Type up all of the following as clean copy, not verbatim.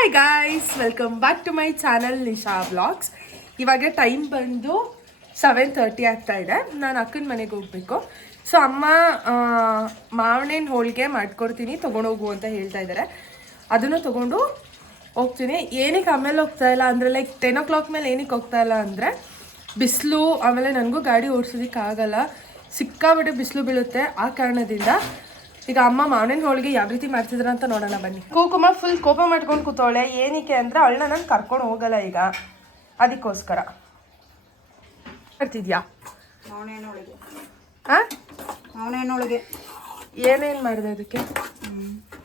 Hi guys, welcome back to my channel Nisha vlogs. ಇವಾಗ time ಬಂದು 7:30 ಆಗ್ತಾ ಇದೆ. ನಾನು ಅಕ್ಕನ ಮನೆಗೆ ಹೋಗಬೇಕು. ಸೊ ಅಮ್ಮ ಮಾವಿನ ಹೋಳಿಗೆ ಮಾಡ್ಕೊಡ್ತೀನಿ, ತೊಗೊಂಡೋಗು ಅಂತ ಹೇಳ್ತಾ ಇದ್ದಾರೆ. ಅದನ್ನು ತೊಗೊಂಡು ಹೋಗ್ತೀನಿ. ಏನಕ್ಕೆ ಆಮೇಲೆ ಹೋಗ್ತಾ ಇಲ್ಲ ಅಂದರೆ, ಲೈಕ್ 10 o'clock ಮೇಲೆ ಏನಕ್ಕೆ ಹೋಗ್ತಾ ಇಲ್ಲ ಅಂದರೆ ಬಿಸಿಲು, ಆಮೇಲೆ ನನಗೂ ಗಾಡಿ ಓಡಿಸೋದಕ್ಕಾಗಲ್ಲ, ಸಿಕ್ಕಾಬಿಟ್ಟೆ ಬಿಸಿಲು ಬೀಳುತ್ತೆ. ಆ ಕಾರಣದಿಂದ ಈಗ ಅಮ್ಮ ಮಾವಿನ ಹೋಳಿಗೆ ಯಾವ ರೀತಿ ಮಾಡ್ತಿದ್ರ ಅಂತ ನೋಡೋಣ ಬನ್ನಿ. ಕುಕುಮ ಫುಲ್ ಕೋಪ ಮಾಡ್ಕೊಂಡು ಕೂತವಳೆ. ಏನಕ್ಕೆ ಅಂದರೆ ಅವಳನ್ನ ನಾನು ಕರ್ಕೊಂಡು ಹೋಗಲ್ಲ ಈಗ, ಅದಕ್ಕೋಸ್ಕರ. ಮಾಡ್ತಿದ್ಯಾ ಮಾವಿನ ಹೋಳಿಗೆ? ಹಾಂ, ಮಾವಿನ ಹೋಳಿಗೆ ಏನೇನು ಮಾಡಿದೆ ಅದಕ್ಕೆ?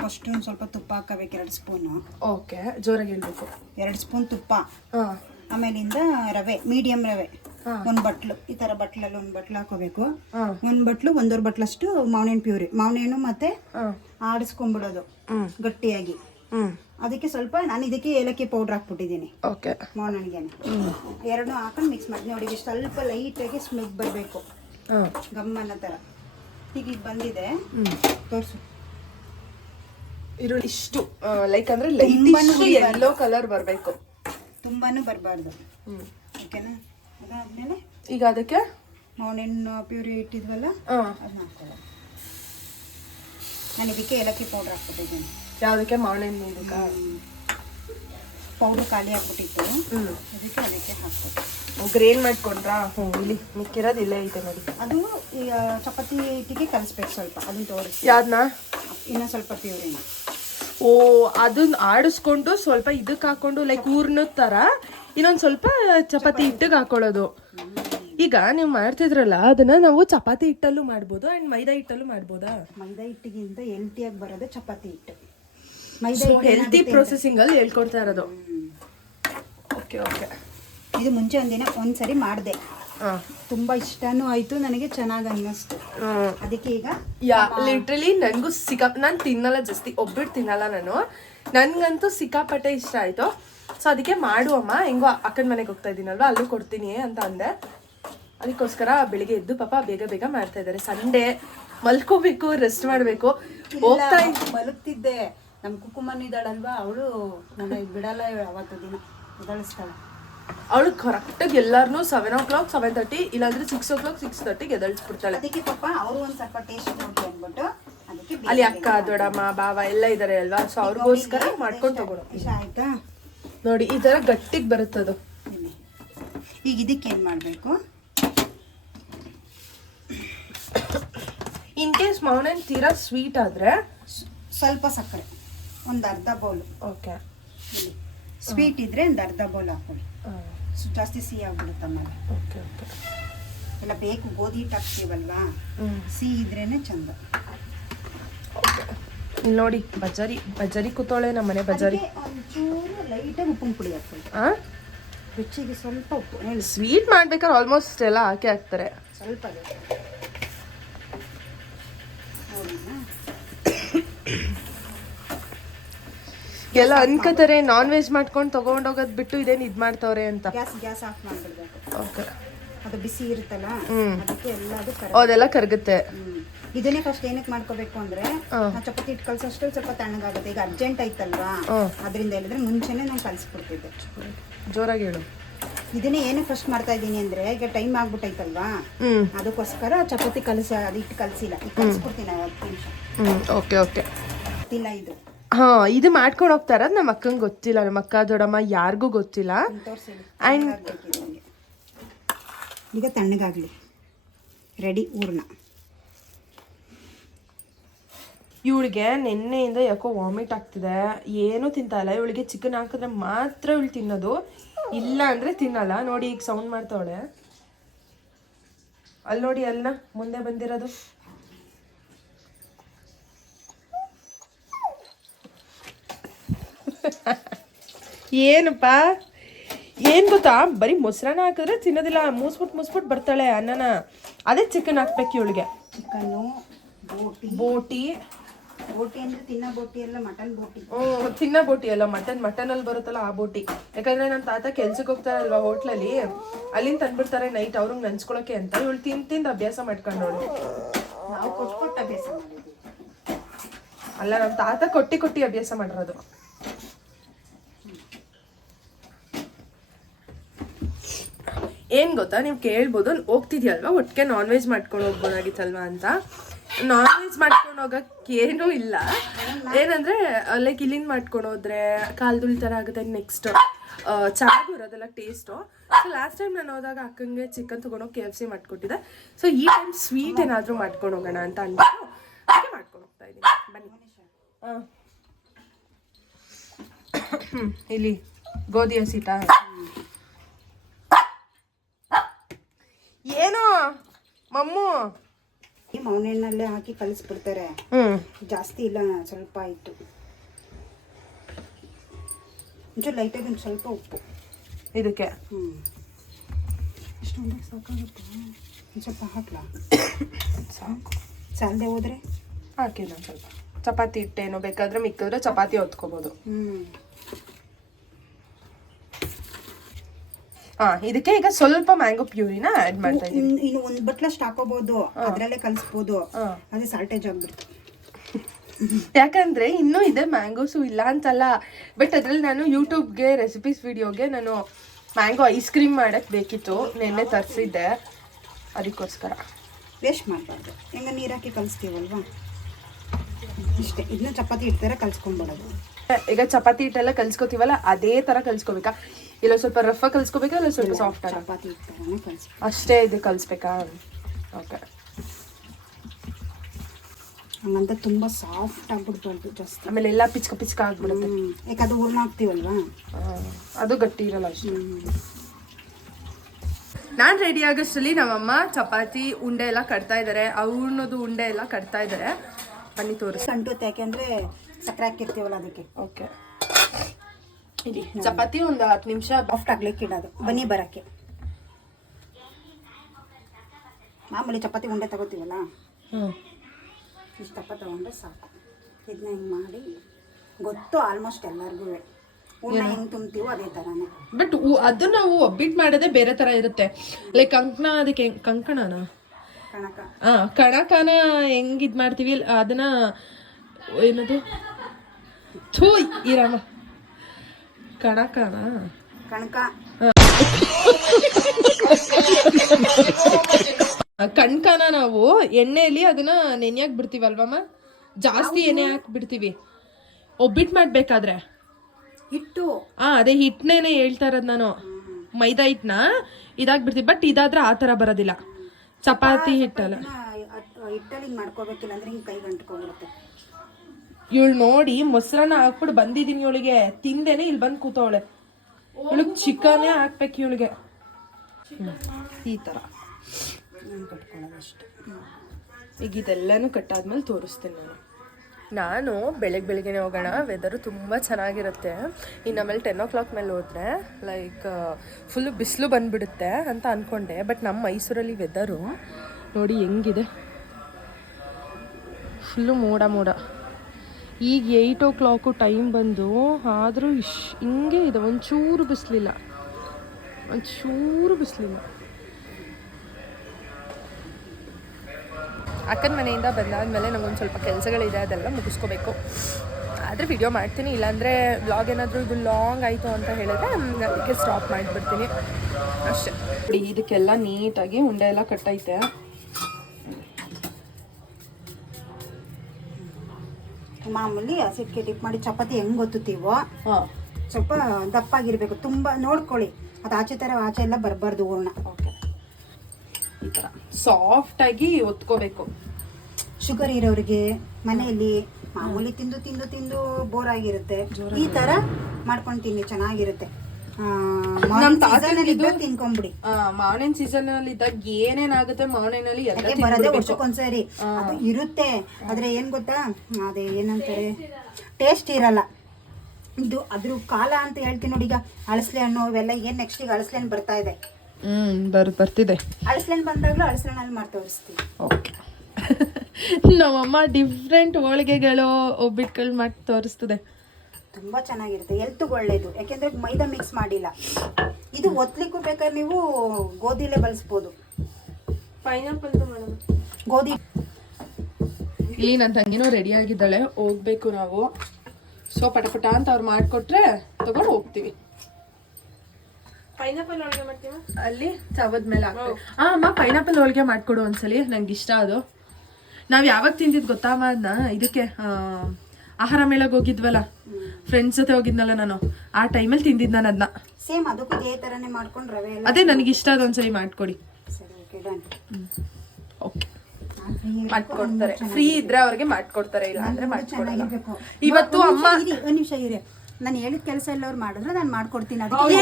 ಫಸ್ಟ್ ಒಂದು ಸ್ವಲ್ಪ ತುಪ್ಪ ಹಾಕಬೇಕು, 2 ಸ್ಪೂನು. ಓಕೆ, ಜೋರಾಗಿ ಹೇಳ್ಬೇಕು. 2 ಸ್ಪೂನ್ ತುಪ್ಪ. ಹಾಂ, ಆಮೇಲಿಂದ ರವೆ, ಮೀಡಿಯಂ ರವೆ, 1 ಬಟ್ಲು. ಈ ಥರ ಬಟ್ಲಲ್ಲಿ 1 ಬಟ್ಲು ಹಾಕೋಬೇಕು. 1 ಬಟ್ಲು 1.5 ಬಟ್ಲಷ್ಟು ಮಾವಿನ ಪ್ಯೂರಿ, ಮಾವಿನ ಹಣ್ಣು ಮತ್ತೆ ಆಡಿಸ್ಕೊಂಡ್ಬಿಡೋದು ಗಟ್ಟಿಯಾಗಿ. ಅದಕ್ಕೆ ಸ್ವಲ್ಪ ನಾನು ಇದಕ್ಕೆ ಏಲಕ್ಕಿ ಪೌಡ್ರ್ ಹಾಕ್ಬಿಟ್ಟಿದ್ದೀನಿ. ಓಕೆ, ಮಾವಿನ ಹಣ್ಣಿಗೆ 2 ಹಾಕೊಂಡು ಮಿಕ್ಸ್ ಮಾಡಿ ನೋಡಿ. ಸ್ವಲ್ಪ ಲೈಟಾಗಿ ಸ್ಮೆಲ್ ಬರಬೇಕು, ಗಮ್ಮನ ಥರ. ಈಗ ಇದು ಬಂದಿದೆ, ತೋರಿಸು. ಈರುಳ್ಳಿ ಇಷ್ಟು ಲೈಕ್ ಅಂದರೆ ಲೈಟ್ ಯೆಲ್ಲೋ ಕಲರ್ ಬರಬೇಕು, ತುಂಬಾನು ಬರಬಾರ್ದು. ಓಕೆನಾ? ಅದಾದ್ಮೇಲೆ ಈಗ ಅದಕ್ಕೆ ಮಾವಿನ ಪ್ಯೂರಿ ಇಟ್ಟಿದ್ವಲ್ಲ ಅದನ್ನ ಹಾಕೊಳ್ಳೋದು. ನಾನು ಇದಕ್ಕೆ ಏಲಕ್ಕಿ ಪೌಡ್ರ್ ಹಾಕ್ಬಿಟ್ಟಿದ್ದೀನಿ. ಯಾವುದಕ್ಕೆ? ಮಾವಿನ ಹಣ್ಣು ಪೌಡ್ರ್ ಖಾಲಿ ಹಾಕ್ಬಿಟ್ಟಿತ್ತು, ಅದಕ್ಕೆ ಹಾಕ್ಬೋದು. ಗ್ರೇನ್ ಮಾಡ್ಕೊಂಡ್ರಾ? ಇಲ್ಲಿ ಮಿಕ್ಕಿರೋದು ಇಲ್ಲೇ ಐತೆ ನೋಡಿ. ಅದು ಈಗ ಚಪಾತಿ ಹಿಟ್ಟಿಗೆ ಕಲಿಸ್ಬೇಕು ಸ್ವಲ್ಪ, ಅದನ್ನ ತೋರಿಸಿ. ಯಾವ್ದನ್ನ? ಇನ್ನೂ ಸ್ವಲ್ಪ ಪ್ಯೂರಿನ. ಓ, ಅದನ್ನ ಆಡಿಸ್ಕೊಂಡು ಸ್ವಲ್ಪ ಇದಕ್ಕೆ ಹಾಕೊಂಡು ಲೈಕ್ ಹೂರ್ನದ ಥರ ಇನ್ನೊಂದು ಸ್ವಲ್ಪ ಚಪಾತಿ ಹಿಟ್ಟಿಗೆ ಹಾಕೊಳ್ಳೋದು. ಈಗ ನೀವು ಮಾಡ್ತಿದ್ರಲ್ಲ, ಅದನ್ನ ನಾವು ಚಪಾತಿ ಹಿಟ್ಟಲ್ಲೂ ಮಾಡ್ಬೋದು ಆ್ಯಂಡ್ ಮೈದಾ ಹಿಟ್ಟಲ್ಲೂ ಮಾಡ್ಬೋದಾ? ಮೈದಾ ಹಿಟ್ಟಿಗಿಂತ ಹೆಲ್ತಿಯಾಗಿ ಬರೋದು ಚಪಾತಿ ಹಿಟ್ಟು. ಹೆಲ್ತಿ ಪ್ರೊಸೆಸಿಂಗ್ ಅಲ್ಲಿ ಹೇಳ್ಕೊಡ್ತಾ ಇರೋದು. Okay okay. ಇದು ಮುಂಚೆ ಒಂದ್ಸರಿ ಮಾಡಿದೆ, ತುಂಬಾ ಇಷ್ಟನೂ ಆಯ್ತು ನನಗೆ, ಚೆನ್ನಾಗಿ ಅನ್ನಿಸ್ತು. ಅದಕ್ಕೆ ಈಗ ಲಿಟ್ರಲಿ ನನಗೂ ನಾನು ತಿನ್ನಲ್ಲ ಜಾಸ್ತಿ, ಒಬ್ಬಿಟ್ಟು ತಿನ್ನಲ್ಲ ನಾನು. ನನ್ಗಂತೂ ಸಿಕ್ಕಾಪಟ್ಟೆ ಇಷ್ಟ ಆಯ್ತು. ಸೊ ಅದಕ್ಕೆ ಮಾಡುವಮ್ಮ, ಹೆಂಗೋ ಅಕ್ಕನ ಮನೆಗೆ ಹೋಗ್ತಾ ಇದ್ದೀನಲ್ವಾ, ಅಲ್ಲೂ ಕೊಡ್ತೀನಿ ಅಂತ ಅಂದೆ. ಅದಕ್ಕೋಸ್ಕರ ಬೆಳಿಗ್ಗೆ ಎದ್ದು ಪಾಪ ಬೇಗ ಬೇಗ ಮಾಡ್ತಾ ಇದ್ದಾರೆ. ಸಂಡೇ ಮಲ್ಕೋಬೇಕು, ರೆಸ್ಟ್ ಮಾಡಬೇಕು. ಹೋಗ್ತಾ ಮಲಗ್ತಿದ್ದೆ. ನಮ್ಮ ಕುಕುಮನ್ ಇದ್ದಾಳಲ್ವಾ, ಅವಳು ನನಗೆ ಬಿಡಲ್ಲ, ಅವತ್ತು ದಿನ ಎದಳಿಸ್ತಾಳೆ. ಅವಳು ಕರೆಕ್ಟಾಗಿ ಎಲ್ಲಾರನ್ನೂ 7 o'clock 7:30 ಇಲ್ಲಾಂದ್ರೆ 6 o'clock 6:30 ಎದಳಿಸ್ಬಿಡ್ತಾಳೆ. ಅದಕ್ಕೆ ಪಾಪ ಅವರು ಒಂದು ಸ್ವಲ್ಪ ಟೇಸ್ಟ್ ನೋಡಿ ಅಂದ್ಬಿಟ್ಟು ಅದಕ್ಕೆ ಅಲ್ಲಿ ಅಕ್ಕ, ದೊಡ್ಡಮ್ಮ, ಬಾವ ಎಲ್ಲ ಇದ್ದಾರೆ ಅಲ್ವಾ, ಸೊ ಅವ್ರಿಗೋಸ್ಕರ ಮಾಡ್ಕೊಂಡು ತಗೊಳ್ಳೋ. ಆಯ್ತಾ ನೋಡಿ, ಈ ತರ ಗಟ್ಟಿಗೆ ಬರುತ್ತದು. ಈಗ ಇದಕ್ಕೆ ಏನು ಮಾಡಬೇಕು? ಇನ್ ಕೇಸ್ ಮಾವಿನ ತೀರಾ ಸ್ವೀಟ್ ಆದ್ರೆ ಸ್ವಲ್ಪ ಸಕ್ಕರೆ, ಒಂದು ಅರ್ಧ ಬೌಲ್. ಓಕೆ. ಸ್ವೀಟ್ ಇದ್ರೆ ಒಂದು ಅರ್ಧ ಬೌಲ್ ಹಾಕೊಳ್ಳಿ, ಜಾಸ್ತಿ ಸಿಹಿ ಆಗ್ಬಿಡುತ್ತೆ ಆಮೇಲೆ. Okay okay. ಎಲ್ಲ ಬೇಕು, ಗೋಧಿ ಹಿಟ್ಟು ಹಾಕ್ತೀವಲ್ವಾ, ಸಿಹಿ ಇದ್ರೇನೆ ಚಂದ. ಇಲ್ಲಿ ನೋಡಿ, ಬಜಾರಿ ಕೂತೋಳೆ ನಮ್ಮ ಮನೆ ಬಜಾರಿ. ಒಂಚೂರು ಲೈಟಾಗಿ ಉಪ್ಪಿನ ಪುಡಿ ಹಾಕೊಳ್ಳಿ, ರುಚಿಗೆ ಸ್ವಲ್ಪ ಉಪ್ಪು. ಸ್ವೀಟ್ ಮಾಡ್ಬೇಕಾದ್ರೆ ಆಲ್ಮೋಸ್ಟ್ ಎಲ್ಲ ಹಾಕಿ ಹಾಕ್ತಾರೆ, ಸ್ವಲ್ಪ ಎಲ್ಲ ಅನ್ಕೋತಾರೆ ನಾನ್ ವೆಜ್ ಮಾಡ್ಕೊಂಡು ತಗೊಂಡೋಗೋದ್ ಬಿಟ್ಟು ಇದೇನು ಇದು ಮಾಡ್ತವ್ರೆ ಅಂತ. ಗ್ಯಾಸ್ ಆಫ್ ಮಾಡ್ಬಿಡ್ಬೇಕು. ಓಕೆ. ಅದು ಬಿಸಿ ಇರುತ್ತಲ್ಲ, ಅದಕ್ಕೆ ಅದೆಲ್ಲ ಕರಗುತ್ತೆ. ಇದನ್ನೇ ಫಸ್ಟ್ ಏನಕ್ಕೆ ಮಾಡ್ಕೋಬೇಕು ಅಂದ್ರೆ, ಚಪಾತಿ ಹಿಟ್ಟು ಕಲ್ಸೋಷ್ಟು ಸ್ವಲ್ಪ ತಣ್ಣಗಾಗುತ್ತೆ. ಈಗ ಅರ್ಜೆಂಟ್ ಐತಲ್ವಾ, ಅದರಿಂದ ಹೇಳಿದ್ರೆ ಮುಂಚೆನೆ ನಾನು ಕಲ್ಸ್ಬಿಡ್ತಿದ್ದೆ. ಜೋರಾಗಿ ಹೇಳು. ಇದನ್ನೇ ಏನಕ್ಕೆ ಫಸ್ಟ್ ಮಾಡ್ತಾ ಇದ್ದೀನಿ ಅಂದ್ರೆ, ಈಗ ಟೈಮ್ ಆಗ್ಬಿಟ್ಟೈತಲ್ವಾ, ಅದಕ್ಕೋಸ್ಕರ ಚಪಾತಿ ಅದು ಹಿಟ್ಟು ಕಲ್ಸಿಲ್ಲ, ಕಲ್ಸ್ಬಿಡ್ತೀನಿ 10 ನಿಮಿಷ. Okay okay. ಗೊತ್ತಿಲ್ಲ ಇದು. ಇದು ಮಾಡ್ಕೊಂಡು ಹೋಗ್ತಾರ, ನಮ್ಮ ಅಕ್ಕಂಗೆ ಗೊತ್ತಿಲ್ಲ, ನಮ್ಮ ಅಕ್ಕ ದೊಡ್ಡಮ್ಮ ಯಾರಿಗೂ ಗೊತ್ತಿಲ್ಲ. ಆ್ಯಂಡ್ ಈಗ ತಣ್ಣಗಾಗ್ಲಿ, ರೆಡಿ ಹೂರ್ಣ. ಇವಳಿಗೆ ನಿನ್ನೆಯಿಂದ ಯಾಕೋ ವಾಮಿಟ್ ಆಗ್ತಿದೆ, ಏನೂ ತಿಂತಾ ಇಲ್ಲ. ಇವಳಿಗೆ ಚಿಕನ್ ಹಾಕಿದ್ರೆ ಮಾತ್ರ ಇವಳು ತಿನ್ನೋದು, ಇಲ್ಲ ಅಂದರೆ ತಿನ್ನಲ್ಲ. ನೋಡಿ ಈಗ ಸೌಂಡ್ ಮಾಡ್ತಾವಳೆ, ಅಲ್ಲಿ ನೋಡಿ, ಅಲ್ಲ ಮುಂದೆ ಬಂದಿರೋದು. ಏನಪ್ಪ, ಏನು ಗೊತ್ತಾ, ಬರೀ ಮೊಸರನ್ನ ಹಾಕಿದ್ರೆ ತಿನ್ನೋದಿಲ್ಲ, ಮುಸ್ಬಿಟ್ಟು ಬರ್ತಾಳೆ ಅನ್ನನ. ಅದೇ ಚಿಕನ್ ಹಾಕ್ಬೇಕು ಇವಳಿಗೆ. ಚಿಕನ್ನು, ಬೋಟಿ ಅಂದ್ರೆ ತಿನ್ನೋ ಬೋಟಿ ಅಲ್ಲ, ಮಟನ್ ಬೋಟಿ. ತಿನ್ನೋ ಬೋಟಿ ಅಲ್ಲ, ಮಟನಲ್ಲಿ ಬರುತ್ತಲ್ಲ ಆ ಬೋಟಿ. ಯಾಕಂದ್ರೆ ನಮ್ಮ ತಾತ ಕೆಲ್ಸಕ್ಕೆ ಹೋಗ್ತಾರಲ್ವಾ ಹೋಟ್ಲಲ್ಲಿ, ಅಲ್ಲಿಂದ ತಂದ್ಬಿಡ್ತಾರೆ ನೈಟ್ ಅವ್ರಿಗೆ ನೆನ್ಸ್ಕೊಳಕ್ಕೆ ಅಂತ. ಇವಳು ತಿಂದು ಅಭ್ಯಾಸ ಮಾಡ್ಕೊಂಡವಳು. ನಾವು ಕೊಟ್ಟು ಅಭ್ಯಾಸ ಮಾಡಿದ್ವಿ ಅಲ್ಲ, ನಮ್ಮ ತಾತ ಕೊಟ್ಟಿ ಅಭ್ಯಾಸ ಮಾಡಿರೋದು. ಏನು ಗೊತ್ತಾ, ನೀವು ಕೇಳ್ಬೋದು ಹೋಗ್ತಿದ್ಯಲ್ವಾ ಒಟ್ಟಿಗೆ ನಾನ್ ವೆಜ್ ಮಾಡ್ಕೊಂಡು ಹೋಗ್ಬೋದಾಗಿತ್ತಲ್ವಾ ಅಂತ. ನಾನ್ ವೆಜ್ ಮಾಡ್ಕೊಂಡು ಹೋಗೋಕ್ಕೆ ಏನೂ ಇಲ್ಲ. ಏನಂದರೆ ಲೈಕ್ ಇಲ್ಲಿಂದ ಮಾಡ್ಕೊಂಡು ಹೋದ್ರೆ ಕಾಲ್ದುಲ್ ಥರ ಆಗುತ್ತೆ. ನೆಕ್ಸ್ಟ್ ಚೆನ್ನಾಗೂ ಇರೋದೆಲ್ಲ ಟೇಸ್ಟು. ಸೊ ಲಾಸ್ಟ್ ಟೈಮ್ ನಾನು ಹೋದಾಗ ಅಕ್ಕಂಗೆ ಚಿಕನ್ ತೊಗೊಂಡೋಗಿ KFC ಮಾಡ್ಕೊಟ್ಟಿದ್ದೆ. ಸೊ ಈ ಟೈಮ್ ಸ್ವೀಟ್ ಏನಾದರೂ ಮಾಡ್ಕೊಂಡು ಹೋಗೋಣ ಅಂತ ಅಂದ್ಬಿಟ್ಟು ಹಾಗೆ ಮಾಡ್ಕೊಂಡು ಹೋಗ್ತಾ ಇದ್ದೀನಿ. ಬನ್ನಿ. ಇಲ್ಲಿ ಗೋಧಿ ಹಸಿತಾ ಏನು ಮಮ್ಮು ಈ ಮಾವಿನ ಹಣ್ಣಲ್ಲೇ ಹಾಕಿ ಕಲಿಸ್ಬಿಡ್ತಾರೆ. ಜಾಸ್ತಿ ಇಲ್ಲ, ಸ್ವಲ್ಪ ಆಯಿತು. ಒಂಚೂರು ಲೈಟಾಗಿ ಒಂದು ಸ್ವಲ್ಪ ಉಪ್ಪು ಇದಕ್ಕೆ. ಇಷ್ಟೊಂದು ಸಾಕಾಗುತ್ತೆ. ಒಂದು ಸ್ವಲ್ಪ ಹಾಕ್ಲಾ? ಸಾಕು. ಸಾಲದೆ ಹೋದರೆ ಹಾಕಿ ನಾನು ಸ್ವಲ್ಪ ಚಪಾತಿ ಹಿಟ್ಟೇನು ಬೇಕಾದರೆ ಮಿಕ್ಕಿದ್ರೆ ಚಪಾತಿ ಹೊತ್ಕೋಬೋದು. ಇದಕ್ಕೆ ಈಗ ಸ್ವಲ್ಪ ಮ್ಯಾಂಗೋ ಪ್ಯೂರಿನ ಆಡ್ ಮಾಡ್ತಾ ಇದ್ದೀನಿ. ಇನ್ನು ಒಂದು ಬಟ್ಲಷ್ಟು ಹಾಕೋಬಹುದು, ಅದರಲ್ಲೇ ಕಲಿಸ್ಬೋದು. ಅದೇ ಸಾಲ್ಟೇಜ್ ಆಗ್ಬಿಡ್ತು. ಯಾಕಂದ್ರೆ ಇನ್ನೂ ಇದೆ ಮ್ಯಾಂಗೋಸು ಇಲ್ಲ ಅಂತಲ್ಲ, ಬಟ್ ಅದ್ರಲ್ಲಿ ನಾನು ಯೂಟ್ಯೂಬ್ಗೆ ರೆಸಿಪೀಸ್ ವಿಡಿಯೋಗೆ ನಾನು ಮ್ಯಾಂಗೋ ಐಸ್ ಕ್ರೀಮ್ ಮಾಡಕ್ಕೆ ಬೇಕಿತ್ತು, ನೆನ್ನೆ ತರಿಸಿದ್ದೆ, ಅದಕ್ಕೋಸ್ಕರ. ವೇಸ್ಟ್ ಮಾಡಬಾರ್ದು. ಹೆಂಗ ನೀರು ಹಾಕಿ ಕಲಿಸ್ತೀವಲ್ವಾ, ಇಷ್ಟೇ. ಇದನ್ನ ಚಪಾತಿ ಹಿಡ್ತಾರೆ ಕಲ್ಸ್ಕೊಂಡ್ಬಿಡೋದು. ಈಗ ಚಪಾತಿ ಹಿಟ್ಟೆಲ್ಲ ಕಲ್ಸ್ಕೊತೀವಲ್ಲ ಅದೇ ಥರ ಕಲ್ಸ್ಕೋಬೇಕಾ, ಇಲ್ಲ ಸ್ವಲ್ಪ ರಫಾಗಿ ಕಲ್ಸ್ಕೋಬೇಕಾ, ಇಲ್ಲ ಸ್ವಲ್ಪ ಸಾಫ್ಟ್ ಆಗಿ? ಚಪಾತಿ ಹಿಡ್ತಾರೆ ಕಲ್ಸ್ ಅಷ್ಟೇ ಇದು ಕಲಿಸ್ಬೇಕಾ? ಓಕೆ. ಹಂಗಂತ ತುಂಬ ಸಾಫ್ಟ್ ಆಗ್ಬಿಡ್ಬಾರ್ದು ಜಾಸ್ತಿ, ಆಮೇಲೆ ಎಲ್ಲ ಪಿಚ್ಕ ಪಿಚ್ಕ ಆಗ್ಬಿಡುತ್ತೆ. ಯಾಕೆ ಅದು ಹೂರ್ಣ ಹಾಕ್ತೀವಲ್ವಾ, ಅದು ಗಟ್ಟಿ ಇರಲ್ಲ ಅಷ್ಟೇ. ನಾನು ರೆಡಿ ಆಗೋಷ್ಟರಲ್ಲಿ ನಮ್ಮಮ್ಮ ಚಪಾತಿ ಉಂಡೆ ಎಲ್ಲ ಕಟ್ತಾ ಇದ್ದಾರೆ, ಹೂರ್ಣದ ಉಂಡೆ ಎಲ್ಲ ಕಟ್ತಾ ಇದ್ದಾರೆ. ಬನ್ನಿ ತೋರಿಸಿ. ಕಂಟುತ್ತೆ, ಯಾಕೆಂದರೆ ಸಕ್ಕರೆ ಹಾಕಿರ್ತೀವಲ್ಲ ಅದಕ್ಕೆ. ಓಕೆ. ಇಲ್ಲಿ ಚಪಾತಿ ಒಂದು 10 ನಿಮಿಷ ಸಾಫ್ಟ್ ಆಗ್ಲಿಕ್ಕೆ ಇಡೋದು. ಬನ್ನಿ ಬರೋಕ್ಕೆ ಮಾಮೂಲಿ ಚಪಾತಿ ಉಂಡೆ ತಗೋತೀವಲ್ಲ, ಇಷ್ಟು ದಪ್ಪ ತಗೊಂಡ್ರೆ ಸಾಕು. ಇದನ್ನ ಹಿಂಗೆ ಮಾಡಿ ಗೊತ್ತು ಆಲ್ಮೋಸ್ಟ್ ಎಲ್ಲರಿಗೂ ಉಂಡೆ ಹೆಂಗೆ ತುಂಬ್ತೀವೋ ಅದೇ ಥರನೇ. ಬಟ್ ಅದು ನಾವು ಒಬ್ಬಿಟ್ಟು ಮಾಡೋದೇ ಬೇರೆ ಥರ ಇರುತ್ತೆ. ಲೈಕ್ ಕಂಕಣ, ಅದಕ್ಕೆ ಕಂಕಣನ ಕಣಕ, ಕಣಕನ ಹೆಂಗೆ ಇದು ಮಾಡ್ತೀವಿ ಅದನ್ನ ಏನದು ಥೂ ಇರಮ್ಮ ಕಣಕನ ಕಣಕ ಕಣ್ಕನ ನಾವು ಎಣ್ಣೆಯಲ್ಲಿ ಅದನ್ನ ನೆನೆಯಾಕ್ ಬಿಡ್ತೀವಲ್ವಮ್ಮ, ಜಾಸ್ತಿ ಎಣ್ಣೆ ಹಾಕ್ಬಿಡ್ತೀವಿ ಒಬ್ಬಿಟ್ಟು ಮಾಡ್ಬೇಕಾದ್ರೆ. ಹಿಟ್ಟು ಅದೇ ಹಿಟ್ಟನೇನೆ ಹೇಳ್ತಾ ಇರೋದು ನಾನು, ಮೈದಾ ಹಿಟ್ಟನ್ನ ಇದಾಗ್ಬಿಡ್ತೀವಿ. ಬಟ್ ಇದಾದ್ರೆ ಆ ಥರ ಬರೋದಿಲ್ಲ, ಚಪಾತಿ ಹಿಟ್ಟಲ್ಲ. ಹಿಟ್ಟಲ್ಲಿ ಹಿಂಗೆ ಮಾಡ್ಕೋಬೇಕಿಲ್ಲ ಅಂದ್ರೆ ಹಿಂಗೆ ಕೈ ಗಂಟ್ಕೊಬಿಡುತ್ತೆ. ಇವಳು ನೋಡಿ ಮೊಸರನ್ನ ಹಾಕ್ಬಿಟ್ಟು ಬಂದಿದ್ದೀನಿ, ಇವಳಿಗೆ ತಿಂದೇನೆ ಇಲ್ಲಿ ಬಂದು ಕೂತವಳೆ. ಇವಳಿಗೆ ಚಿಕನೇ ಹಾಕ್ಬೇಕು ಇವಳಿಗೆ. ಈ ಥರ ಕಟ್ಕೊಳ್ಳೋದಷ್ಟು. ಈಗ ಇದೆಲ್ಲನೂ ಕಟ್ಟಾದ್ಮೇಲೆ ತೋರಿಸ್ತೀನಿ ನಾನು. ಬೆಳಗ್ಗೆನೆ ಹೋಗೋಣ, ವೆದರು ತುಂಬ ಚೆನ್ನಾಗಿರುತ್ತೆ. ಇನ್ನು ಆಮೇಲೆ 10 o'clock ಮೇಲೆ ಹೋದರೆ ಲೈಕ್ ಫುಲ್ಲು ಬಿಸಿಲು ಬಂದುಬಿಡುತ್ತೆ ಅಂತ ಅಂದ್ಕೊಂಡೆ. ಬಟ್ ನಮ್ಮ ಮೈಸೂರಲ್ಲಿ ವೆದರು ನೋಡಿ ಹೆಂಗಿದೆ, ಫುಲ್ಲು ಮೋಡ ಮೋಡ. ಈಗ 8 o'clock ಟೈಮ್ ಬಂದು, ಆದರೂ ಹಿಂಗೆ ಇದೆ, ಒಂಚೂರು ಬಿಸಿಲಿಲ್ಲ. ಅಕ್ಕನ ಮನೆಯಿಂದ ಬಂದಾದಮೇಲೆ ನಮಗೊಂದು ಸ್ವಲ್ಪ ಕೆಲಸಗಳಿದೆ, ಅದೆಲ್ಲ ಮುಗಿಸ್ಕೋಬೇಕು. ಆದರೆ ವಿಡಿಯೋ ಮಾಡ್ತೀನಿ, ಇಲ್ಲಾಂದರೆ ವ್ಲಾಗ್ ಏನಾದರೂ ಇದು ಲಾಂಗ್ ಆಯಿತು ಅಂತ ಹೇಳಿದ್ರೆ ಅದಕ್ಕೆ ಸ್ಟಾಪ್ ಮಾಡಿಬಿಡ್ತೀನಿ ಅಷ್ಟೇ. ಇದಕ್ಕೆಲ್ಲ ನೀಟಾಗಿ ಉಂಡೆ ಎಲ್ಲ ಕಟ್ಟೈತೆ. ಮಾಮೂಲಿ ಹಸಿಟ್ಟಿಗೆ ಡಿಪ್ ಮಾಡಿ ಚಪಾತಿ ಹೆಂಗೆ ಗೊತ್ತುತ್ತೀವೋ ಸ್ವಲ್ಪ ದಪ್ಪಾಗಿರ್ಬೇಕು. ತುಂಬ ನೋಡ್ಕೊಳ್ಳಿ, ಅದು ಆಚೆ ಥರ ಆಚೆ ಎಲ್ಲ ಬರಬಾರ್ದು ಹೂರ್ಣ. ಓಕೆ, ಈ ಥರ ಸಾಫ್ಟಾಗಿ ಒತ್ಕೋಬೇಕು. ಶುಗರ್ ಇರೋರಿಗೆ ಮನೆಯಲ್ಲಿ ಮಾಮೂಲಿ ತಿಂದು ತಿಂದು ತಿಂದು ಬೋರ್ ಆಗಿರುತ್ತೆ, ಈ ಥರ ಮಾಡ್ಕೊಂಡು ತಿನ್ನಿ, ಚೆನ್ನಾಗಿರುತ್ತೆ. ತಿನ್ಕೊಂಬಿಡಿ. ಮಾವಿನ ಸೀಸನ್ ಅಲ್ಲಿ ಇದ್ದಾಗ ಏನೇನಾಗುತ್ತೆ ಮಾವಿನಲ್ಲಿ ಬರೋದೇ ವರ್ಷಕ್ಕೊಂದ್ಸರಿ ಅದು ಇರುತ್ತೆ. ಆದ್ರೆ ಏನ್ ಗೊತ್ತಾ, ಅದೇ ಏನಂತಾರೆ, ಟೇಸ್ಟ್ ಇರಲ್ಲ. ಇದು ಅದ್ರ ಕಾಲ ಅಂತ ಹೇಳ್ತೀನಿ ನೋಡಿ. ಈಗ ಅಳಸ್ಲೆ ಹಣ್ಣು ಇವೆಲ್ಲ ಏನ್ ನೆಕ್ಸ್ಟ್ ಈಗ ಅಳಸ್ಲೆ ಹಣ್ಣು ಬರ್ತಾ ಇದೆ. ಬರ್ತಿದೆ. ಅಳಸ್ಲೆ ಹಣ್ಣು ಬಂದಾಗ್ಲೂ ಅಳಸ್ಲೆ ಹಣ್ಣಲ್ಲಿ ಮಾಡಿ ತೋರಿಸ್ತೀವಿ. ಓಕೆ. ನಮ್ಮಮ್ಮ ಡಿಫ್ರೆಂಟ್ ಹೋಳಿಗೆಗಳು ಒಬ್ಬಿಟ್ಗಳು ಮಾಡಿ ತೋರಿಸ್ತದೆ. ತುಂಬ ಚೆನ್ನಾಗಿರುತ್ತೆ, ಹೆಲ್ತ್ಗೆ ಒಳ್ಳೇದು. ಯಾಕೆಂದ್ರೆ ಮೈದಾ ಮಿಕ್ಸ್ ಮಾಡಿಲ್ಲ. ಇದು ಒತ್ಲಿಕ್ಕೂ ಬೇಕಾದ್ರೆ ನೀವು ಗೋಧಿಲೇ ಬಳಸ್ಬೋದು. ಪೈನಾಪಲ್ ಗೋಧಿ. ಇಲ್ಲಿ ನನ್ನ ತಂಗಿನೂ ರೆಡಿ ಆಗಿದ್ದಾಳೆ, ಹೋಗ್ಬೇಕು ನಾವು. ಸೊ ಪಟಪಟ ಅಂತ ಅವ್ರು ಮಾಡಿಕೊಟ್ರೆ ತಗೊಂಡು ಹೋಗ್ತೀವಿ. ಪೈನಾಪಲ್ ಹೋಳಿಗೆ ಮಾಡ್ತೀವ ಅಲ್ಲಿ ತವದ ಮೇಲೆ ಹಾಕ್ಬೇಕು. ಅಮ್ಮ ಪೈನಾಪಲ್ ಹೋಳಿಗೆ ಮಾಡ್ಕೊಡು ಒಂದ್ಸಲಿ, ನಂಗೆ ಇಷ್ಟ ಅದು. ನಾವ್ ಯಾವಾಗ ತಿಂದಿದ್ ಗೊತ್ತಾ ಅಮ್ಮ ಅದನ್ನ, ಇದಕ್ಕೆ ಆಹಾರ ಮೇಳಕ್ಕೆ ಹೋಗಿದ್ವಲ್ಲ, ಫ್ರೆಂಡ್ಸ್ ಜೊತೆ ಹೋಗಿದ್ನಲ್ಲ ನಾನು, ಆ ಟೈಮಲ್ಲಿ ತಿಂದಿದ್ ನಾನು ಅದನ್ನ. ಸೇಮ್ ಅದಕ್ಕೂ ಇದೇ ತರನೇ ಮಾಡ್ಕೊಂಡು ರವೆ ಎಲ್ಲ. ಅದೇ ನನಗೆ ಇಷ್ಟ ಅದು, ಒಂದ್ಸಲಿ ಮಾಡ್ಕೊಡಿ. ಸರಿ ಓಕೆ ಡನ್. ಓಕೆ ಮಾಡ್ಕೊಡ್ತಾರೆ, ಫ್ರೀ ಇದ್ರೆ ಅವ್ರಿಗೆ ಮಾಡ್ಕೊಡ್ತಾರೆ, ಇಲ್ಲ ಅಂದ್ರೆ ಮಾಡ್ಕೊಡಲ್ಲ. ಚೆನ್ನಾಗಿರ್ಬೇಕು. ಇವತ್ತು ಅಮ್ಮ ಒಂದ್ ನಿಮಿಷ ಇರಿ, ನಾನು ಹೇಳಿದ ಕೆಲಸ ಎಲ್ಲ ಅವ್ರು ಮಾಡಿದ್ರೆ ನಾನು ಮಾಡ್ಕೊಡ್ತೀನಿ. ಅದಕ್ಕೆ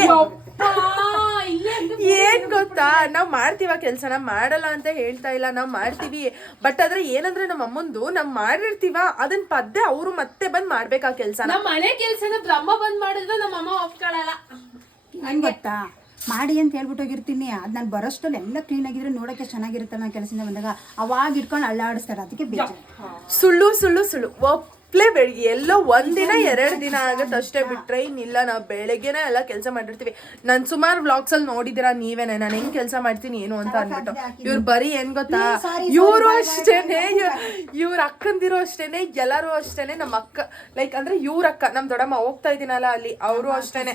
ಏನ್ ಗೊತ್ತಾ, ನಾವ್ ಮಾಡ್ತೀವ ಕೆಲ್ಸನ, ಮಾಡಲ್ಲ ಅಂತ ಹೇಳ್ತಾ ಇಲ್ಲ, ನಾವ್ ಮಾಡ್ತೀವಿ. ಬಟ್ ಆದ್ರೆ ಏನಂದ್ರೆ ನಮ್ಮ ಅಮ್ಮಂದು ನಾವ್ ಮಾಡಿರ್ತೀವ ಅದನ್ ಪದ್ದೆ ಅವ್ರು ಮತ್ತೆ ಬಂದ್ ಮಾಡ್ಬೇಕು ಆ ಕೆಲ್ಸನ. ನಮ್ಮ ಮನೆ ಕೆಲ್ಸನ ಬ್ರಹ್ಮ ಬಂದ್ ಮಾಡಿದ್ರೆ ನಮ್ಮ ಅಮ್ಮ ಒಪ್ಕೊಳ್ಳಲ್ಲ. ಹೆಂಗ್ ಗೊತ್ತಾ, ಮಾಡಿ ಅಂತ ಹೇಳ್ಬಿಟ್ಟು ಹೋಗಿರ್ತೀನಿ, ಅದ್ ನಾನು ಬರೋಷ್ಟಲ್ಲಿ ಎಲ್ಲ ಕ್ಲೀನ್ ಆಗಿದ್ರೆ ನೋಡಕ್ಕೆ ಚೆನ್ನಾಗಿರುತ್ತಲ್ಲ ನಾನು ಕೆಲಸದಿಂದ ಬಂದಾಗ, ಅವಾಗ ಇಟ್ಕೊಂಡು ಅಳ್ಳಾಡಿಸ್ತಾರೆ. ಅದಕ್ಕೆ ಬೇಜಾರು. ಸುಳ್ಳು ಸುಳ್ಳು ಸುಳ್ಳು ಒಪ್ಲೇಬೇಡಿ. ಎಲ್ಲೋ ಒಂದಿನ 2 ದಿನ ಆಗತ್ತೆ ಅಷ್ಟೇ, ಬಿಟ್ರೆ ಇನ್ನಿಲ್ಲ. ನಾವು ಬೆಳಗ್ಗೆನೆ ಎಲ್ಲ ಕೆಲಸ ಮಾಡಿರ್ತೀವಿ. ನಾನು ಸುಮಾರು ವ್ಲಾಗ್ಸ್ ಅಲ್ಲಿ ನೋಡಿದಿರಾ ನೀವೇನೆ, ನಾನು ಹೆಂಗ್ ಕೆಲಸ ಮಾಡ್ತೀನಿ ಏನು ಅಂತ ಅಂದ್ಬಿಟ್ಟು. ಇವ್ರು ಬರೀ ಏನ್ ಗೊತ್ತಾ, ಇವರು ಅಷ್ಟೇನೆ, ಇವ್ರ ಅಕ್ಕಂದಿರೋ ಅಷ್ಟೇನೆ, ಎಲ್ಲರೂ ಅಷ್ಟೇನೆ. ನಮ್ಮ ಅಕ್ಕ ಲೈಕ್ ಅಂದ್ರೆ ಇವ್ರ ಅಕ್ಕ, ನಮ್ ದೊಡ್ಡಮ್ಮ ಹೋಗ್ತಾ ಇದೀನಲ್ಲ ಅಲ್ಲಿ, ಅವರು ಅಷ್ಟೇನೆ.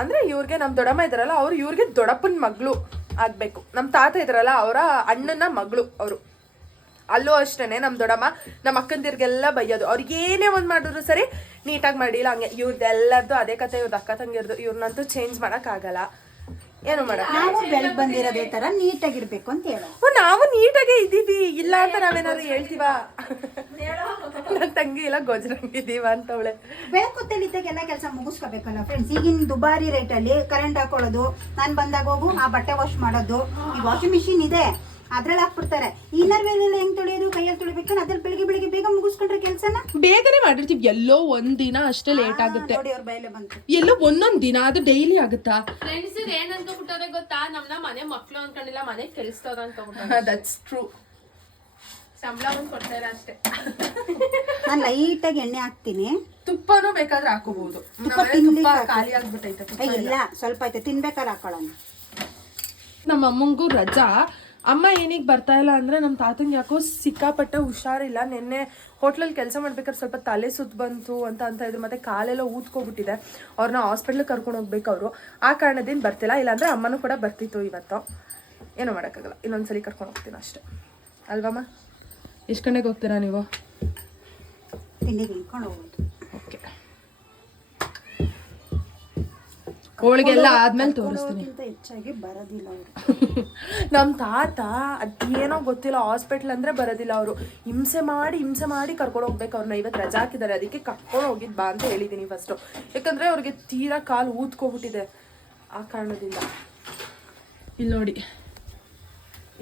ಅಂದ್ರೆ ಇವ್ರಿಗೆ ನಮ್ ದೊಡ್ಡಮ್ಮ ಇದಾರಲ್ಲ, ಅವ್ರು ಇವ್ರಿಗೆ ದೊಡ್ಡಪ್ಪನ ಮಗಳು ಆಗ್ಬೇಕು. ನಮ್ ತಾತ ಇದಾರಲ್ಲ, ಅವರ ಅಣ್ಣನ ಮಗಳು ಅವರು. ಅಲ್ಲೂ ಅಷ್ಟೇನೆ ನಮ್ ದೊಡ್ಡಮ್ಮ ನಮ್ಮ ಅಕ್ಕಂದಿರ್ಗೆಲ್ಲ ಬೈಯೋದು. ಅವ್ರಿಗೆ ಏನೇ ಒಂದ್ ಮಾಡಿದ್ರು ಸರಿ ನೀಟಾಗಿ ಮಾಡಿಲ್ಲ ಹಂಗೆ. ಇವ್ರದ್ದೆಲ್ಲರದು ಅದೇ ಕತೆ, ಇವ್ರದ್ದು ಅಕ್ಕ ತಂಗಿರ್ದು. ಇವ್ರನ್ನಂತೂ ಚೇಂಜ್ ಮಾಡಕ್ ಆಗಲ್ಲ, ಏನು ಮಾಡಕ್. ನಾವು ಬೆಳಗ್ಗೆ ಬಂದಿರೋದೇ ತರ ನೀಟಾಗಿರ್ಬೇಕು ಅಂತ ಹೇಳ. ನಾವು ನೀಟಾಗೆ ಇದೀವಿ, ಇಲ್ಲ ಅಂತ ನಾವೇನಾದ್ರು ಹೇಳ್ತೀವ? ನನ್ ತಂಗಿ ಇಲ್ಲ ಗೊಜ್ರಂಗಿದೀವ ಅಂತವಳೆ. ಬೆಳಕೊತ್ತಲ್ಲಿದ್ದಾಗ ಎಲ್ಲ ಕೆಲಸ ಮುಗಿಸ್ಕೋಬೇಕಲ್ಲ ಫ್ರೆಂಡ್ಸ್. ಈಗಿನ ದುಬಾರಿ ರೇಟಲ್ಲಿ ಕರೆಂಟ್ ಹಾಕೊಳ್ಳೋದು, ನಾನು ಬಂದಾಗ ಹೋಗು ಆ ಬಟ್ಟೆ ವಾಶ್ ಮಾಡೋದು. ಈ ವಾಷಿಂಗ್ ಮಿಷಿನ್ ಇದೆ, ಅದ್ರಲ್ಲಿ ಹಾಕ್ಬಿಡ್ತಾರೆ. ಇನ್ನರ್ ವೇಲೆಲ್ಲ ಹೆಂಗ್ ತೊಳೆಯೋದು, ಕೈಯಲ್ಲಿ ತೊಳಿಬೇಕಂದ್ರೆ ಅದ್ರಲ್ಲಿ ಬೆಳಿಗ್ಗೆ ಬೇಗ ಮುಗಿಸ್ಕೊಂಡ್ರೆ ಕೆಲಸನ ಬೇಗನೆ ಮಾಡಿರ್ತೀವಿ. ಎಲ್ಲೋ ಒಂದಿನ ಅಷ್ಟೇ ಲೇಟ್ ಆಗುತ್ತೆ, ನೋಡಿ ಅವ್ರ ಬಯಲೆ ಬಂತು. ಎಲ್ಲೋ ಒಂದೊಂದ್ ದಿನ, ಅದು ಡೈಲಿ ಆಗುತ್ತಾ? ಫ್ರೆಂಡ್ಸ್ ಏನ್ ಅನ್ಕೋಬಿಟ್ಟಾರೆ ಗೊತ್ತಾ, ನಮ್ನ ಮನೆ ಮಕ್ಳು ಅನ್ಕೊಂಡಿಲ್ಲ, ಮನೆ ಕೆಲ್ಸದವ್ರ ಅನ್ಕೋಬಿಟ್ಟಾರೆ. That's true. ಸಂಬಳ ಒಂದ್ ಕೊಡ್ತಾ ಇಲ್ಲ ಅಷ್ಟೇ. ನಾನು ಲೈಟಾಗಿ ಎಣ್ಣೆ ಹಾಕ್ತೀನಿ. ತುಪ್ಪನೂ ಬೇಕಾದ್ರೆ ಹಾಕೋಬಹುದು. ತುಪ್ಪ ಖಾಲಿ ಆಗ್ಬಿಟ್ಟೈತೆ. ಇಲ್ಲ ಸ್ವಲ್ಪ ಐತೆ, ತಿನ್ಬೇಕಾದ್ರೆ ಹಾಕೊಳ್ಳೋಣ. ನಮ್ಮ ಅಮ್ಮಂಗೂ ರಜಾ. ಅಮ್ಮ ಏನಿಗೆ ಬರ್ತಾ ಇಲ್ಲ ಅಂದ್ರೆ ನಮ್ಮ ತಾತಂಗೆ ಯಾಕೋ ಸಿಕ್ಕಾಪಟ್ಟೆ ಹುಷಾರಿಲ್ಲ. ನಿನ್ನೆ ಹೋಟ್ಲಲ್ಲಿ ಕೆಲಸ ಮಾಡ್ಬೇಕಾದ್ರೆ ಸ್ವಲ್ಪ ತಲೆ ಸುತ್ತ ಬಂತು ಅಂತ ಇದ್ರು, ಮತ್ತೆ ಕಾಲೆಲ್ಲ ಊದ್ಕೊಬಿಟ್ಟಿದೆ. ಅವ್ರನ್ನ ಹಾಸ್ಪಿಟ್ಲಿಗೆ ಕರ್ಕೊಂಡು ಹೋಗ್ಬೇಕು ಅವರು. ಆ ಕಾರಣದಿಂದ ಬರ್ತಿಲ್ಲ, ಇಲ್ಲಾಂದ್ರೆ ಅಮ್ಮನೂ ಕೂಡ ಬರ್ತಿತ್ತು ಇವತ್ತು. ಏನೂ ಮಾಡೋಕ್ಕಾಗಲ್ಲ, ಇನ್ನೊಂದ್ಸಲಿ ಕರ್ಕೊಂಡು ಹೋಗ್ತೀನಿ ಅಷ್ಟೇ ಅಲ್ವಮ್ಮ? ಎಷ್ಟು ಗಂಟೆಗೆ ಹೋಗ್ತೀರಾ ನೀವು? ತಿಂಡಿಗೆ ಇಟ್ಕೊಂಡು ಹೋಗೋದು. ಓಕೆ, ಹೋಳಿಗೆಲ್ಲ ಆದ್ಮೇಲೆ ತೋರಿಸ್ತೀನಿ. ಹೆಚ್ಚಾಗಿ ಬರೋದಿಲ್ಲ ಅವರು. ನಮ್ಮ ತಾತ ಅದೇನೋ ಗೊತ್ತಿಲ್ಲ, ಹಾಸ್ಪಿಟ್ಲ್ ಅಂದ್ರೆ ಬರೋದಿಲ್ಲ ಅವರು. ಹಿಂಸೆ ಮಾಡಿ ಕರ್ಕೊಂಡು ಹೋಗ್ಬೇಕು ಅವ್ರನ್ನ. ಇವತ್ತು ರಜಾ ಹಾಕಿದ್ದಾರೆ, ಅದಕ್ಕೆ ಕರ್ಕೊಂಡು ಹೋಗಿದ್ ಬಾ ಅಂತ ಹೇಳಿದ್ದೀನಿ ಫಸ್ಟು. ಯಾಕಂದ್ರೆ ಅವ್ರಿಗೆ ತೀರಾ ಕಾಲು ಊದ್ಕೊಬಿಟ್ಟಿದೆ, ಆ ಕಾರಣದಿಂದ. ಇಲ್ಲಿ ನೋಡಿ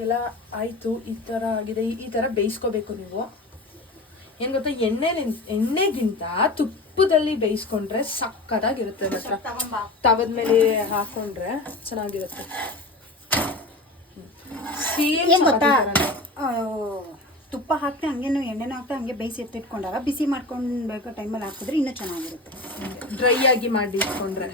ಎಲ್ಲ ಆಯ್ತು, ಈ ಥರ ಆಗಿದೆ. ಈ ಥರ ಬೇಯಿಸ್ಕೋಬೇಕು ನೀವು. ಏನು ಗೊತ್ತಾ, ಎಣ್ಣೆಗಿಂತ ತುಪ್ಪದಲ್ಲಿ ಬೇಯಿಸ್ಕೊಂಡ್ರೆ ಸಕ್ಕತ್ತಾಗಿರುತ್ತೆ. ಮಾತ್ರ ತವದ ಮೇಲೆ ಹಾಕೊಂಡ್ರೆ ಚೆನ್ನಾಗಿರುತ್ತೆ. ಏನ್ ಗೊತ್ತಾ, ತುಪ್ಪ ಹಾಕ್ತೆ ಹಂಗೇನು ಎಣ್ಣೆನೂ ಹಾಕ್ತೆ ಹಂಗೆ ಬೇಯಿಸಿ ಎತ್ತಿಟ್ಕೊಂಡಾಗ ಬಿಸಿ ಮಾಡ್ಕೊಂಡ್ಬೇಕು ಟೈಮಲ್ಲಿ ಹಾಕಿದ್ರೆ ಇನ್ನೂ ಚೆನ್ನಾಗಿರುತ್ತೆ. ಡ್ರೈ ಆಗಿ ಮಾಡಿ ಇಟ್ಕೊಂಡ್ರೆ.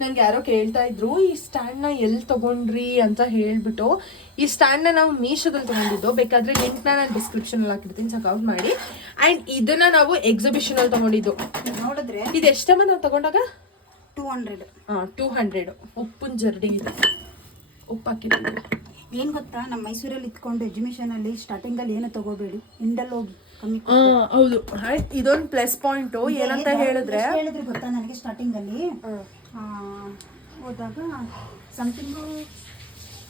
ನಂಗೆ ಯಾರೋ ಕೇಳ್ತಾ ಇದ್ರು, ಈ ಸ್ಟ್ಯಾಂಡ್ನ ಎಲ್ಲಿ ತೊಗೊಂಡ್ರಿ ಅಂತ ಹೇಳ್ಬಿಟ್ಟು. ಈ ಸ್ಟ್ಯಾಂಡ್ನ ನಾವು ಮೀಶೋದಲ್ಲಿ ತೊಗೊಂಡಿದ್ದು. ಬೇಕಾದ್ರೆ ಲಿಂಕ್ನ ನಾನು ಡಿಸ್ಕ್ರಿಪ್ಷನಲ್ಲಿ ಹಾಕಿರ್ತೀನಿ, ಚೆಕ್ಔಟ್ ಮಾಡಿ. ಆ್ಯಂಡ್ ಇದನ್ನ ನಾವು ಎಕ್ಸಿಬಿಷನಲ್ಲಿ ತೊಗೊಂಡಿದ್ದು. ನೋಡಿದ್ರೆ ಇದು ಎಷ್ಟಮ್ಮ ನಾವು ತೊಗೊಂಡಾಗ? 200. 200. ಉಪ್ಪಿನ ಜರಡಿ ಇದೆ, ಉಪ್ಪು ಹಾಕಿದ್ದೀವಿ. ಏನು ಗೊತ್ತಾ, ನಮ್ಮ ಮೈಸೂರಲ್ಲಿ ಇತ್ಕೊಂಡು ಎಕ್ಸಿಬಿಷನಲ್ಲಿ ಸ್ಟಾರ್ಟಿಂಗಲ್ಲಿ ಏನು ತಗೋಬೇಡಿ, ಇಂಡಲ್ಲಿ ಹೋಗಿ ಕಮ್ಮಿ. ಹೌದು, ಇದೊಂದು ಪ್ಲಸ್ ಪಾಯಿಂಟು. ಏನಂತ ಹೇಳಿದ್ರೆ ಗೊತ್ತಾ, ನನಗೆ ಸ್ಟಾರ್ಟಿಂಗಲ್ಲಿ ಹೋದಾಗ ಸಮಥಿಂಗು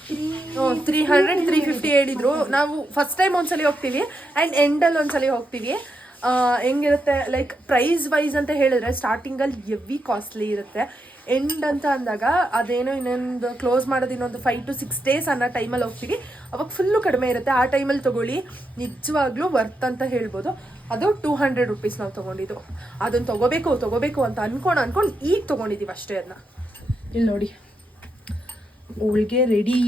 300-350 ಹೇಳಿದ್ರು. ನಾವು ಫಸ್ಟ್ ಟೈಮ್ ಒಂದ್ಸಲಿ ಹೋಗ್ತೀವಿ ಆ್ಯಂಡ್ ಎಂಡಲ್ಲಿ ಒಂದ್ಸಲಿ ಹೋಗ್ತೀವಿ. ಹೆಂಗಿರುತ್ತೆ ಲೈಕ್ ಪ್ರೈಸ್ ವೈಸ್ ಅಂತ ಹೇಳಿದ್ರೆ ಸ್ಟಾರ್ಟಿಂಗಲ್ಲಿ ಹೆವಿ ಕಾಸ್ಟ್ಲಿ ಇರುತ್ತೆ. ಎಂಡ್ ಅಂತ ಅಂದಾಗ ಅದೇನೋ ಇನ್ನೊಂದು ಕ್ಲೋಸ್ ಮಾಡೋದು ಇನ್ನೊಂದು 5 to 6 days ಅನ್ನೋ ಟೈಮಲ್ಲಿ ಹೋಗ್ತೀವಿ. ಅವಾಗ ಫುಲ್ಲು ಕಡಿಮೆ ಇರುತ್ತೆ. ಆ ಟೈಮಲ್ಲಿ ತೊಗೊಳ್ಳಿ, ನಿಜವಾಗ್ಲೂ ವರ್ತ್ ಅಂತ ಹೇಳ್ಬೋದು. ಅದು 200 rupees ನಾವು ತೊಗೊಂಡಿದ್ದು. ಅದನ್ನು ತೊಗೋಬೇಕು ಅಂತ ಅನ್ಕೊಂಡು ಈಗ ತೊಗೊಂಡಿದ್ದೀವಿ ಅಷ್ಟೇ. ಅದನ್ನ ಇಲ್ಲಿ ನೋಡಿ, ಹೋಳಿಗೆ ರೆಡಿ.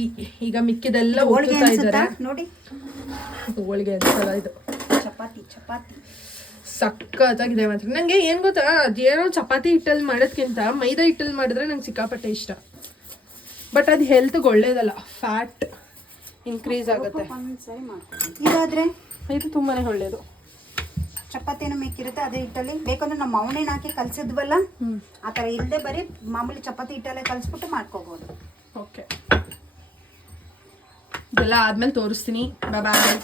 ಈಗ ಮಿಕ್ಕಿದೆಲ್ಲ ಹೋಳ್ತಾ ಇದ್ದಾರೆ ನೋಡಿ. ಹೋಳಿಗೆ ಅನ್ಸಲ್ಲ, ಇದು ಚಪಾತಿ ಸಕ್ಕತ್ತಾಗಿದೆ ಮಾತ್ರ. ನಂಗೆ ಏನ್ ಗೊತ್ತಾ, ಅದೇನೋ ಚಪಾತಿ ಹಿಟ್ಟಲ್ಲಿ ಮಾಡೋದ್ಕಿಂತ ಮೈದಾ ಹಿಟ್ಟಲ್ಲಿ ಮಾಡಿದ್ರೆ ನಂಗೆ ಸಿಕ್ಕಾಪಟ್ಟೆ ಇಷ್ಟ. ಬಟ್ ಅದು ಹೆಲ್ತ್ಗೆ ಒಳ್ಳೇದಲ್ಲ, ಫ್ಯಾಟ್ ಇನ್ಕ್ರೀಸ್ ಆಗುತ್ತೆ. ಇದಾದ್ರೆ ಇದು ತುಂಬಾನೇ ಒಳ್ಳೇದು. ಚಪಾತಿನೂ ಮಿಕ್ಕಿರುತ್ತೆ ಅದೇ ಹಿಟ್ಟಲ್ಲಿ. ಬೇಕಂದ್ರೆ ನಾವು ಮಾವಿನ ಹಣ್ಣು ಹಾಕಿ ಕಲಸಿದ್ವಲ್ಲ ಆ ಥರ ಇಲ್ಲದೆ ಬರೀ ಮಾಮೂಲಿ ಚಪಾತಿ ಹಿಟ್ಟಲ್ಲೇ ಕಲಿಸ್ಬಿಟ್ಟು ಮಾಡ್ಕೋಬೋದು. ಓಕೆ, ಇದೆಲ್ಲ ಆದ್ಮೇಲೆ ತೋರಿಸ್ತೀನಿ. ಬಾಯ್.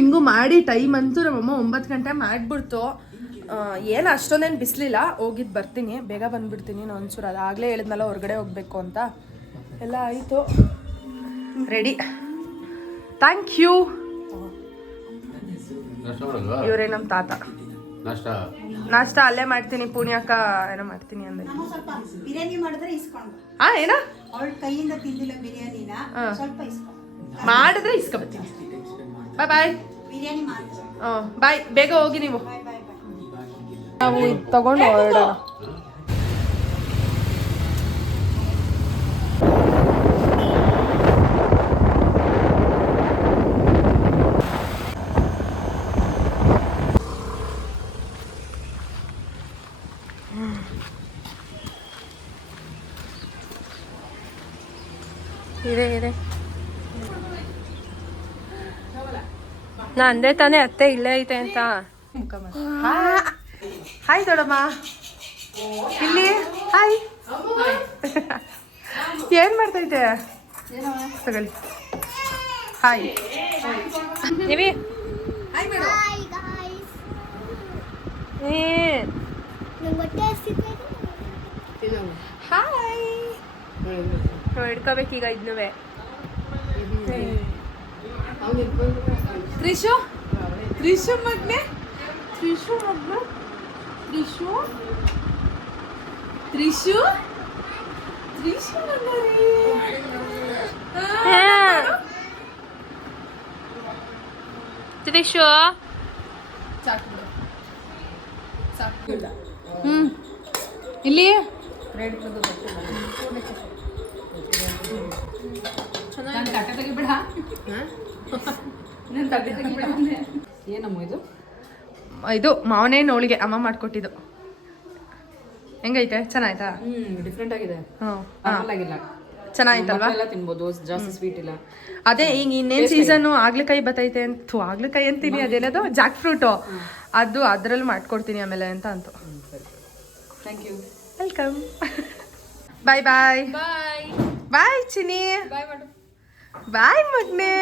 ಹಿಂಗೂ ಮಾಡಿ ಟೈಮ್ ಅಂತೂ ನಮ್ಮಮ್ಮ 9 ಗಂಟೆ ಮಾಡಿಬಿಡ್ತು. ಏನು ಅಷ್ಟೊಂದೇನು ಬಿಸಿಲಿಲ್ಲ, ಹೋಗಿದ್ದು ಬರ್ತೀನಿ, ಬೇಗ ಬಂದುಬಿಡ್ತೀನಿ. ನಾನು ಒಂಚೂರು ಅದಾಗಲೇ ಹೇಳಿದ್ನಲ್ಲ ಹೊರಗಡೆ ಹೋಗಬೇಕು ಅಂತ. ಎಲ್ಲ ಆಯಿತು, ರೆಡಿ. Thank you. ಇವರೇ ನಮ್ಮ ತಾತ. ನಾಷ್ಟ ಅಲ್ಲೇ ಮಾಡ್ತೀನಿ, ಪುಣ್ಯಕ್ಕ ಏನೋ ಮಾಡ್ತೀನಿ ಅಂದ್ರೆ. ಸ್ವಲ್ಪ ಬಿರಿಯಾನಿ ಮಾಡಿದ್ರೆ ಇಸ್ಕೊಂಡು. ಏನೋ ಅವಳ ಕೈಯಿಂದ ತಿಂದಿಲ್ಲ ಬಿರಿಯಾನಿನ, ಸ್ವಲ್ಪ ಇಸ್ಕೊಂಡು ಮಾಡಿದ್ರೆ ಇಸ್ಕೊಬತ್ತೀನಿ. ಬಾಯ್. ಬಿರಿಯಾನಿ ಮಾಡ್ತಾರೆ. ಬಾಯ್, ಬೇಗ ಹೋಗಿ ನೀವು. ಬಾಯ್ ಬಾಯ್ ಬಾಯ್. ನಾವು ಇದು ತಗೊಂಡು ಹೊರಡೋಣ. ಇದೆ ನಾ ಅಂದೆ ತಾನೇ ಅತ್ತೆ ಇಲ್ಲೇ ಐತೆ ಅಂತ. ಹಾಯ್ ದೊಡ್ಡಮ್ಮ, ಇಲ್ಲಿ ಹಾಯ್. ಏನ್ ಮಾಡ್ತೈತೆ ತಗೊಳ್ಳಿ. ಹಾಯ್ ನೀವಿ. ಹಾಯ್ ಹಿಡ್ಕೋಬೇಕೀಗ ಇದ್ನುವೆ. ತ್ರಿಶು ಮಗ್ನೆ, ತ್ರಿಶು ಇಲ್ಲಿ ಇದು ಮಾವನೇ ಹೋಳಿಗೆ ಅಮ್ಮ ಮಾಡ್ಕೊಟ್ಟಿದ್ದು. ಹೆಂಗೈತೆ? ಚೆನ್ನಾಯ್ತಾ? ಡಿಫ್ರೆಂಟ್ ಆಗಿದೆ. ಚೆನ್ನಾಯ್ತಲ್ವಾ? ತಿನ್ಬೋದು, ಜಾಸ್ತಿ ಸ್ವೀಟ್ ಇಲ್ಲ. ಅದೇ ಈಗ ಇನ್ನೇನ್ ಸೀಸನ್ ಆಗ್ಲಕಾಯಿ ಬತ್ತೈತೆ ಅಂತ, ಆಗ್ಲಕಾಯಿ ಅಂತೀನಿ, ಅದೇನದು ಜಾಕ್ ಫ್ರೂಟು, ಅದು ಅದ್ರಲ್ಲಿ ಮಾಡ್ಕೊಡ್ತೀನಿ ಆಮೇಲೆ ಅಂತ ಅಂತು. Thank you, welcome. Bye bye bye Chini, bye ಮಗ್ನೆ,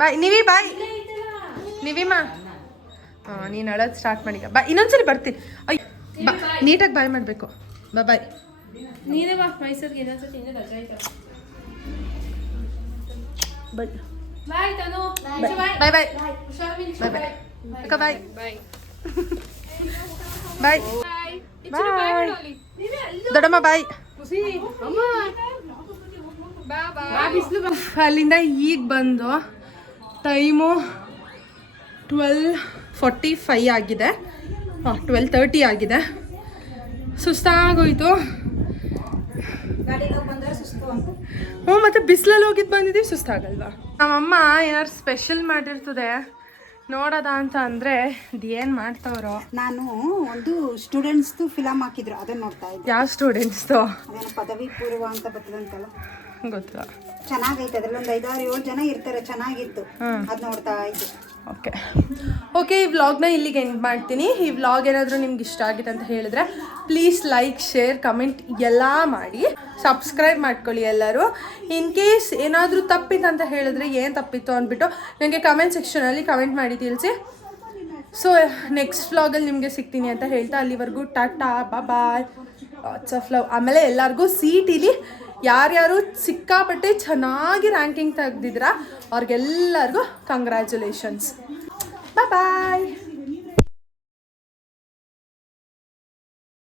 ಬಾಯ್ ನಿವಿ, ಬಾಯ್ ನಿವಿಮಾ. ನೀನು ಅಳೋದು ಸ್ಟಾರ್ಟ್ ಮಾಡಿ. ಬಾಯ್, ಇನ್ನೊಂದ್ಸರಿ ಬರ್ತೀನಿ. ಅಯ್ಯ, ನೀಟಾಗಿ ಬಾಯ್ ಮಾಡಬೇಕು. ಬಾಯ್. ನೀನೇ ಬಾ ಮೈಸೂರಿಗೆ, ಇನ್ನೊಂದ್ಸತಿ ಇನ್ನೂ ರಜೆ ಆಯ್ತು. ಬಾಯ್ ಬಾಯ್ ತನು, ಬಾಯ್ ಬಾಯ್ ಹುಷಾರ್ ಬಾಯ್ ಅಕ್ಕ, ಬಾಯ್ ಬಾಯ್ ಬಾಯ್ ಬಾಯ್. ದೊಡ್ಡಮ್ಮ ಬಾಯ್. ಅಲ್ಲಿಂದ ಈಗ ಬಂದು ಟೈಮು 12:45 ಆಗಿದೆ. 12:30 ಆಗಿದೆ. ಸುಸ್ತಾಗೋಯ್ತು. ಮತ್ತೆ ಬಿಸಿಲಲ್ಲಿ ಹೋಗಿದ್ದು ಬಂದಿದ್ದೀವಿ, ಸುಸ್ತಾಗಲ್ವಾ? ನಮ್ಮಮ್ಮ ಏನಾದ್ರು ಸ್ಪೆಷಲ್ ಮಾಡಿರ್ತದೆ ನೋಡೋದ ಅಂತ ಅಂದರೆ ಏನು ಮಾಡ್ತಾವ್ರೋ. ನಾನು ಒಂದು ಸ್ಟೂಡೆಂಟ್ಸ್ದು ಫಿಲಮ್ ಹಾಕಿದ್ರು, ಅದನ್ನ ನೋಡ್ತಾ ಇದ್ದೆ. ಯಾವ ಸ್ಟೂಡೆಂಟ್ಸ್ದು? ಅದೇನೋ ಪದವಿ ಪೂರ್ವ ಅಂತ ಬರ್ತದಂತಲ್ಲ, ಗೊತ್ತಿಲ್ಲ. ಚೆನ್ನಾಗೈತೆ. ಅದ್ರಲ್ಲಿ ಒಂದು 5-6-7 ಜನ ಇರ್ತಾರೆ, ಚೆನ್ನಾಗಿತ್ತು. ಅದು ನೋಡ್ತಾ ಇದ್ದೆ. ಓಕೆ ಈ ವ್ಲಾಗ್ನ ಇಲ್ಲಿಗೆ ಎಂಡ್ ಮಾಡ್ತೀನಿ. ಈ ವ್ಲಾಗ್ ಏನಾದರೂ ನಿಮ್ಗೆ ಇಷ್ಟ ಆಗಿದೆ ಅಂತ ಹೇಳಿದ್ರೆ ಪ್ಲೀಸ್ ಲೈಕ್, ಶೇರ್, ಕಮೆಂಟ್ ಎಲ್ಲ ಮಾಡಿ, ಸಬ್ಸ್ಕ್ರೈಬ್ ಮಾಡ್ಕೊಳ್ಳಿ ಎಲ್ಲರೂ. ಇನ್ ಕೇಸ್ ಏನಾದರೂ ತಪ್ಪಿತ್ತು ಅಂತ ಹೇಳಿದ್ರೆ ಏನು ತಪ್ಪಿತ್ತು ಅಂದ್ಬಿಟ್ಟು ನನಗೆ ಕಮೆಂಟ್ ಸೆಕ್ಷನಲ್ಲಿ ಕಮೆಂಟ್ ಮಾಡಿ ತಿಳಿಸಿ. ಸೊ ನೆಕ್ಸ್ಟ್ ವ್ಲಾಗಲ್ಲಿ ನಿಮಗೆ ಸಿಗ್ತೀನಿ ಅಂತ ಹೇಳ್ತಾ ಅಲ್ಲಿವರೆಗೂ ಟಾಟಾ, ಬಾಯ್, ಲಾಟ್ಸ್ ಆಫ್ ಲವ್. ಆಮೇಲೆ ಎಲ್ಲರಿಗೂ CETಲಿ ಯಾರ್ಯಾರು ಸಿಕ್ಕಾಪಟ್ಟೆ ಚೆನ್ನಾಗಿ ರ್ಯಾಂಕಿಂಗ್ ತೆಗ್ದಿದ್ದೀರಾ ಅವ್ರಿಗೆಲ್ಲರಿಗೂ ಕಂಗ್ರ್ಯಾಚುಲೇಷನ್ಸ್. ಬಾಯ್.